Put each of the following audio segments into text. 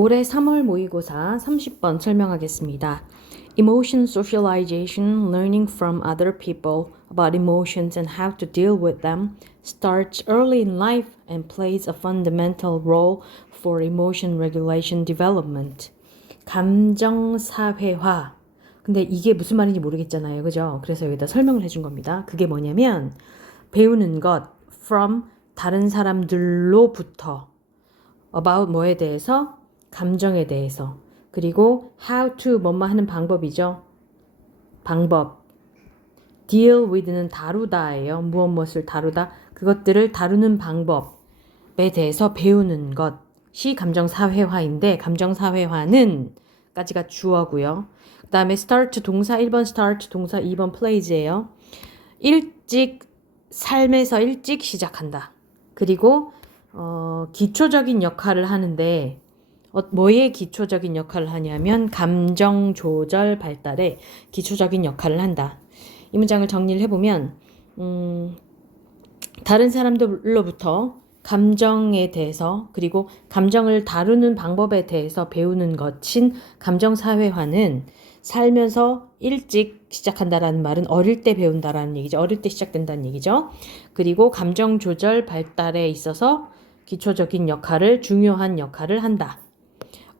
올해 3월 모의고사 30번 설명하겠습니다. Emotion socialization, learning from other people about emotions and how to deal with them, starts early in life and plays a fundamental role for emotion regulation development. 감정사회화. 근데 이게 무슨 말인지 모르겠잖아요. 그죠? 그래서 여기다 설명을 해준 겁니다. 그게 뭐냐면 배우는 것, from 다른 사람들로부터, about 뭐에 대해서? 감정에 대해서. 그리고 how to 뭐뭐 하는 방법이죠. 방법. deal with는 다루다예요. 무엇을 다루다. 그것들을 다루는 방법에 대해서 배우는 것이 감정사회화인데 감정사회화는 까지가 주어고요. 그 다음에 start 동사 1번 start 동사 2번 plays예요. 삶에서 일찍 시작한다. 그리고 기초적인 역할을 하는데 뭐의 기초적인 역할을 하냐면 감정 조절 발달에 기초적인 역할을 한다. 이 문장을 정리를 해보면 다른 사람들로부터 감정에 대해서 그리고 감정을 다루는 방법에 대해서 배우는 것인 감정사회화는 살면서 일찍 시작한다라는 말은 어릴 때 배운다라는 얘기죠. 어릴 때 시작된다는 얘기죠. 그리고 감정 조절 발달에 있어서 기초적인 역할을, 중요한 역할을 한다.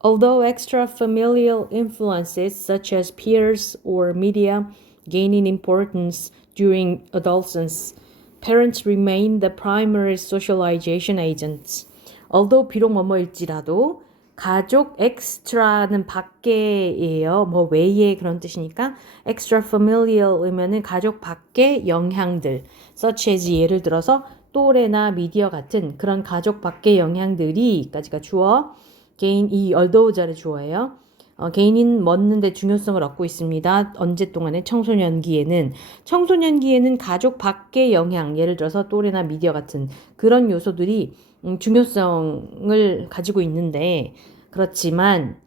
Although extra-familial influences such as peers or media gain in importance during adolescence, parents remain the primary socialization agents. Although 비록 뭐뭐일지라도 가족 extra는 밖에예요. 뭐 외에 그런 뜻이니까 extra-familial이면은 가족 밖의 영향들, such as 예를 들어서 또래나 미디어 같은 그런 가족 밖의 영향들이까지가 주어. 개인 이 although 주어예요. 개인인 먹는데 중요성을 얻고 있습니다. 언제 동안에 청소년기에는 가족 밖의 영향, 예를 들어서 또래나 미디어 같은 그런 요소들이 중요성을 가지고 있는데 그렇지만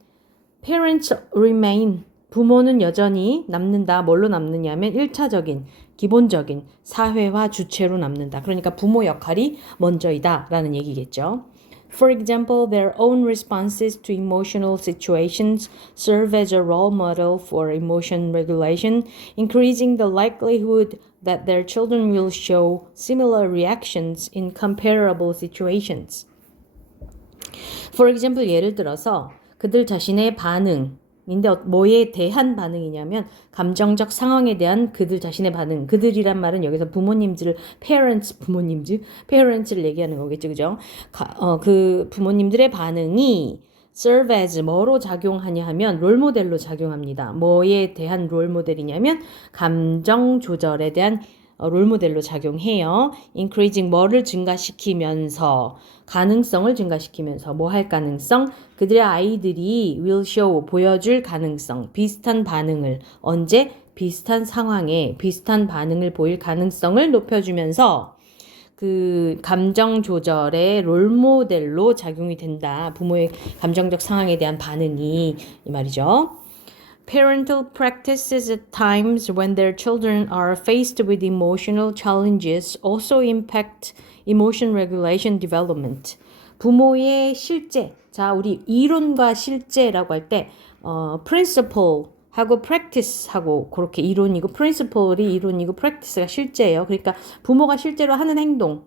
parents remain 부모는 여전히 남는다. 뭘로 남느냐면 1차적인 기본적인 사회화 주체로 남는다. 그러니까 부모 역할이 먼저이다 라는 얘기겠죠. For example, their own responses to emotional situations serve as a role model for emotion regulation, increasing the likelihood that their children will show similar reactions in comparable situations. For example, 예를 들어서 그들 자신의 반응인데 뭐에 대한 반응이냐면 감정적 상황에 대한 그들 자신의 반응. 그들이란 말은 여기서 부모님들을 parents를 얘기하는 거겠죠. 그죠? 그 부모님들의 반응이 serve as 뭐로 작용하냐 하면 롤모델로 작용합니다. 뭐에 대한 롤모델이냐면 감정 조절에 대한 롤모델로 작용해요. increasing 뭐를 증가시키면서 가능성을 증가시키면서 뭐 할 가능성? 그들의 아이들이 will show 보여줄 가능성 비슷한 반응을 언제? 비슷한 상황에 비슷한 반응을 보일 가능성을 높여주면서 그 감정 조절의 롤모델로 작용이 된다. 부모의 감정적 상황에 대한 반응이 이 말이죠. Parental practices at times when their children are faced with emotional challenges also impact emotion regulation development. 부모의 실제. 자, 우리 이론과 실제라고 할 때 principle 하고 practice 하고 그렇게 이론이고 principle이 이론이고 practice가 실제예요. 그러니까 부모가 실제로 하는 행동을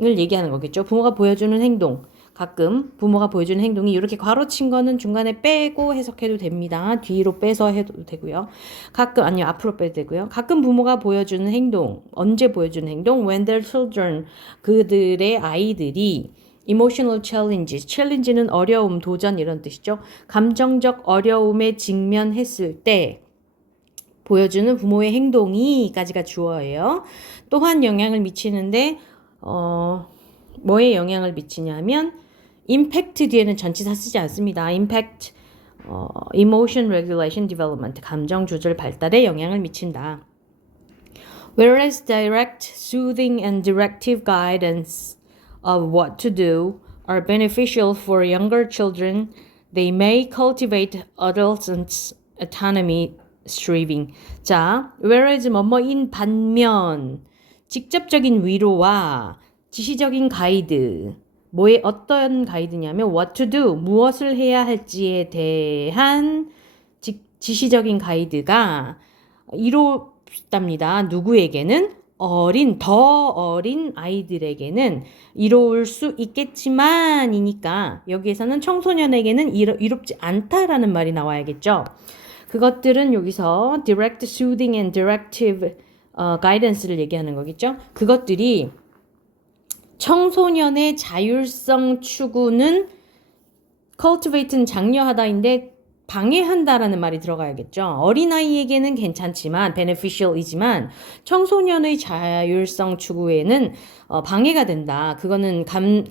얘기하는 거겠죠. 부모가 보여주는 행동. 가끔 부모가 보여주는 행동이 이렇게 괄호친 거는 중간에 빼고 해석해도 됩니다. 뒤로 빼서 해도 되고요. 앞으로 빼도 되고요. 가끔 부모가 보여주는 행동, 언제 보여주는 행동? When their children, 그들의 아이들이 emotional challenge는 어려움, 도전 이런 뜻이죠. 감정적 어려움에 직면했을 때 보여주는 부모의 행동이까지가 주어예요. 또한 영향을 미치는데 뭐에 영향을 미치냐면 impact 뒤에는 전치사 쓰지 않습니다. impact, emotion regulation development, 감정 조절 발달에 영향을 미친다. Whereas direct, soothing, and directive guidance of what to do are beneficial for younger children, they may cultivate adolescents' autonomy striving. 자, whereas 뭐뭐인 반면 직접적인 위로와 지시적인 가이드 뭐에 어떤 가이드냐면 what to do, 무엇을 해야 할지에 대한 지시적인 가이드가 이롭답니다. 누구에게는? 더 어린 아이들에게는 이로울 수 있겠지만이니까 여기에서는 청소년에게는 이롭지 않다라는 말이 나와야겠죠. 그것들은 여기서 direct soothing and directive guidance를 얘기하는 거겠죠. 그것들이 청소년의 자율성 추구는 cultivate는 장려하다인데 방해한다라는 말이 들어가야겠죠. 어린아이에게는 괜찮지만 beneficial이지만 청소년의 자율성 추구에는 방해가 된다. 그거는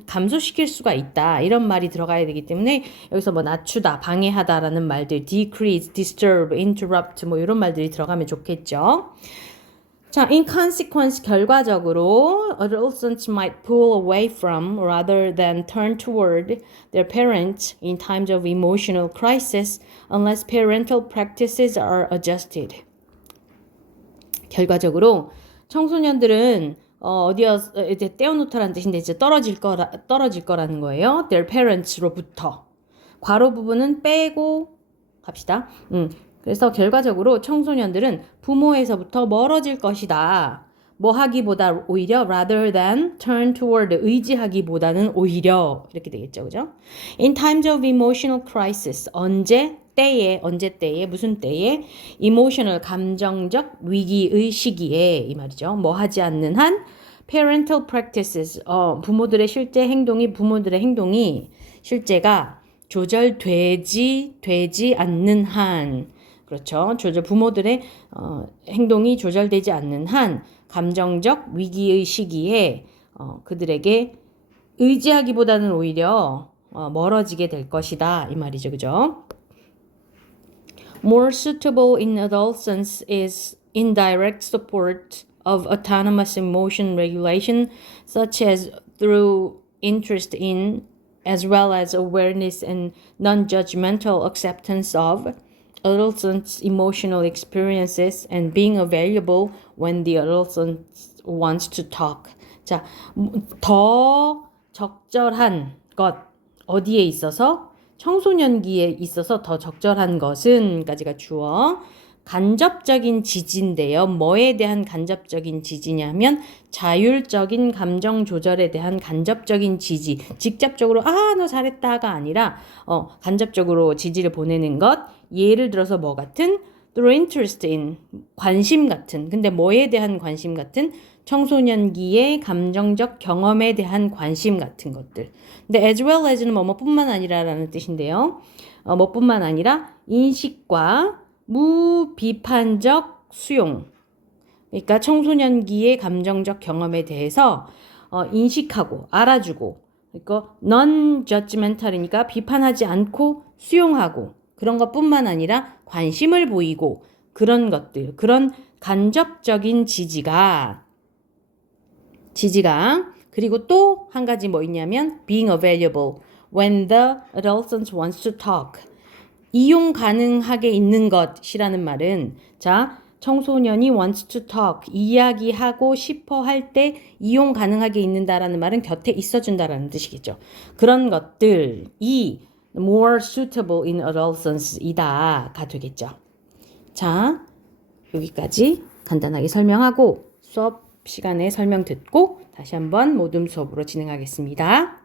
감소시킬 수가 있다. 이런 말이 들어가야 되기 때문에 여기서 뭐 낮추다, 방해하다라는 말들 decrease, disturb, interrupt 뭐 이런 말들이 들어가면 좋겠죠. 자, in consequence, 결과적으로 adolescents might pull away from rather than turn toward their parents in times of emotional crisis unless parental practices are adjusted. 결과적으로 청소년들은 이제 떼어놓다라는 뜻인데 이제 떨어질 거라는 거예요. their parents로부터. 괄호 부분은 빼고 갑시다. 그래서 결과적으로 청소년들은 부모에서부터 멀어질 것이다. 뭐 하기보다 오히려 rather than turn toward 의지하기보다는 오히려 이렇게 되겠죠. 그죠? In times of emotional crisis 언제 때에 무슨 때에 emotional 감정적 위기의 시기에 이 말이죠. 뭐 하지 않는 한 parental practices 부모들의 실제가 되지 않는 한 그렇죠. 부모들의 행동이 조절되지 않는 한 감정적 위기의 시기에 그들에게 의지하기보다는 오히려 멀어지게 될 것이다. 이 말이죠. 그죠? More suitable in adolescence is indirect support of autonomous emotion regulation, such as through interest in, as well as awareness and non-judgmental acceptance of adolescents' emotional experiences and being available when the adolescent wants to talk. 자, 더 적절한 것 어디에 있어서? 청소년기에 있어서 더 적절한 것은까지가 주어. 간접적인 지지인데요. 뭐에 대한 간접적인 지지냐면 자율적인 감정 조절에 대한 간접적인 지지. 직접적으로 너 잘했다가 아니라 간접적으로 지지를 보내는 것. 예를 들어서 뭐 같은? through interest in 관심 같은. 근데 뭐에 대한 관심 같은? 청소년기의 감정적 경험에 대한 관심 같은 것들. 근데 as well as는 뭐뭐뿐만 아니라라는 뜻인데요. 뭐뿐만 아니라 인식과 무비판적 수용. 그러니까 청소년기의 감정적 경험에 대해서 인식하고 알아주고 그러니까 non-judgmental이니까 비판하지 않고 수용하고 그런 것뿐만 아니라 관심을 보이고 그런 것들, 그런 간접적인 지지가 그리고 또 한 가지 뭐 있냐면 being available when the adolescent wants to talk. 이용 가능하게 있는 것이라는 말은 자, 청소년이 wants to talk, 이야기하고 싶어 할 때 이용 가능하게 있는다라는 말은 곁에 있어준다라는 뜻이겠죠. 그런 것들이 more suitable in adolescence이다가 되겠죠. 자, 여기까지 간단하게 설명하고 수업 시간에 설명 듣고 다시 한번 모둠 수업으로 진행하겠습니다.